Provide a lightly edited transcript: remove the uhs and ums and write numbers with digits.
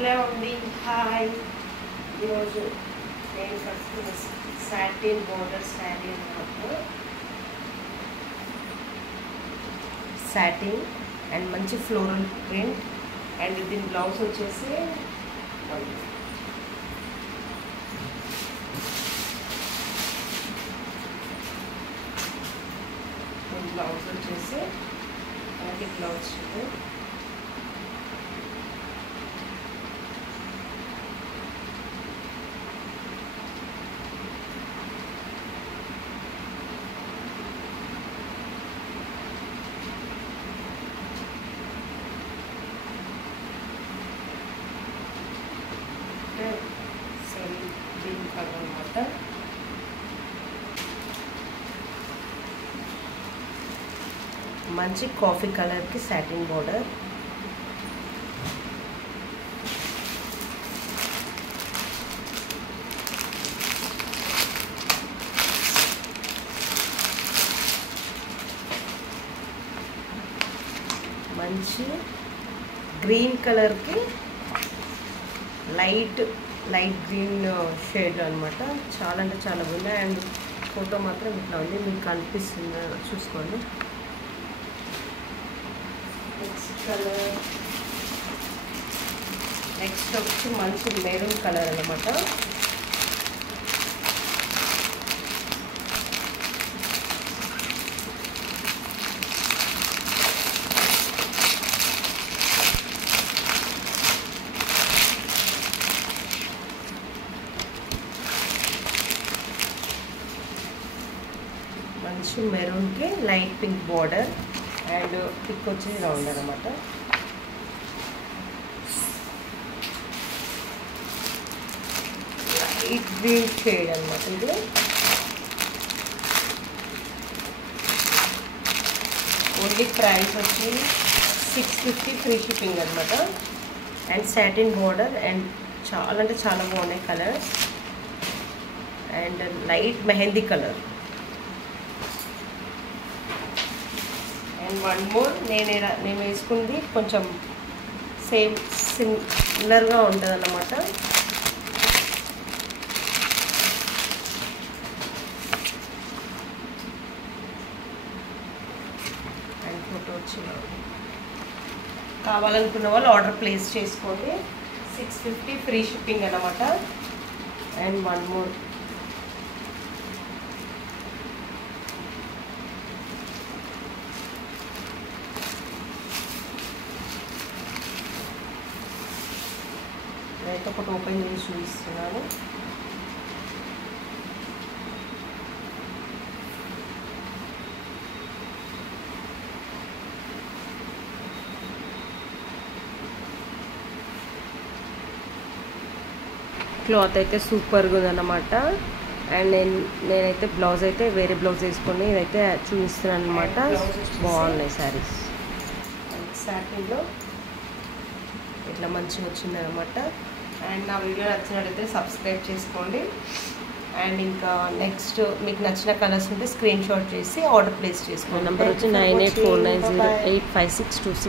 ఎలా ఉంది? హాయ్. ఈరోజు నేను కట్టుకున్న సాటిన్ బోర్డర్ శారీ అన్నమాట. సాటిన్ అండ్ మంచి ఫ్లోరల్ ప్రింట్ అండ్ దీని బ్లౌజ్ వచ్చేసి బ్లౌజ్ వచ్చేసి మనకి బ్లౌజ్ సేమ్ గ్రీన్ కలర్ అన్నమాట. మంచి కాఫీ కలర్కి సాటిన్ బోర్డర్. మంచి గ్రీన్ కలర్కి లైట్ గ్రీన్ షేడ్ అనమాట. చాలా అంటే చాలా బాగుంది. అండ్ ఫోటో మాత్రం ఇట్లా ఉంది, మీకు కనిపిస్తుంది చూసుకోండి. నెక్స్ట్ వచ్చి మంచి మెరూన్ కలర్ అన్నమాట. మంచి మెరూన్కి లైట్ పింక్ బార్డర్ అండ్ పిక్ వచ్చి రౌండ్ అనమాట. లైట్ గ్రీన్ షేడ్ అనమాట ఇది. ఓన్లీ ప్రైస్ వచ్చి 650 ఫ్రీ షిప్పింగ్ అనమాట. అండ్ సాటిన్ బార్డర్ అండ్ చాలా అంటే చాలా బాగున్నాయి colours. And light mehndi colour. And one more నేను వేసుకుంది కొంచెం సేమ్ సిమిలర్గా ఉంటుంది అన్నమాట. అండ్ ఫోటో వచ్చిన కావాలనుకున్న వాళ్ళు ఆర్డర్ ప్లేస్ చేసుకోండి. 650 ఫ్రీ షిప్పింగ్ అన్నమాట. అండ్ వన్ మోర్ అయితే ఒకటి ఓపెన్ చేసి చూపిస్తున్నాను. క్లాత్ అయితే సూపర్గా ఉందన్నమాట. అండ్ నేనైతే బ్లౌజ్ అయితే వేరే బ్లౌజ్ వేసుకొని ఇదైతే చూపిస్తున్నాను అనమాట. బాగున్నాయి శారీస్. సాటిన్లో ఇట్లా మంచిగా వచ్చిందనమాట. అండ్ నా వీడియో నచ్చినట్లయితే సబ్స్క్రైబ్ చేసుకోండి. అండ్ ఇంకా నెక్స్ట్ మీకు నచ్చిన కలర్స్ ఉంటే స్క్రీన్ షాట్ చేసి ఆర్డర్ ప్లేస్ చేసుకోండి. నెంబర్ వచ్చి 9849085626.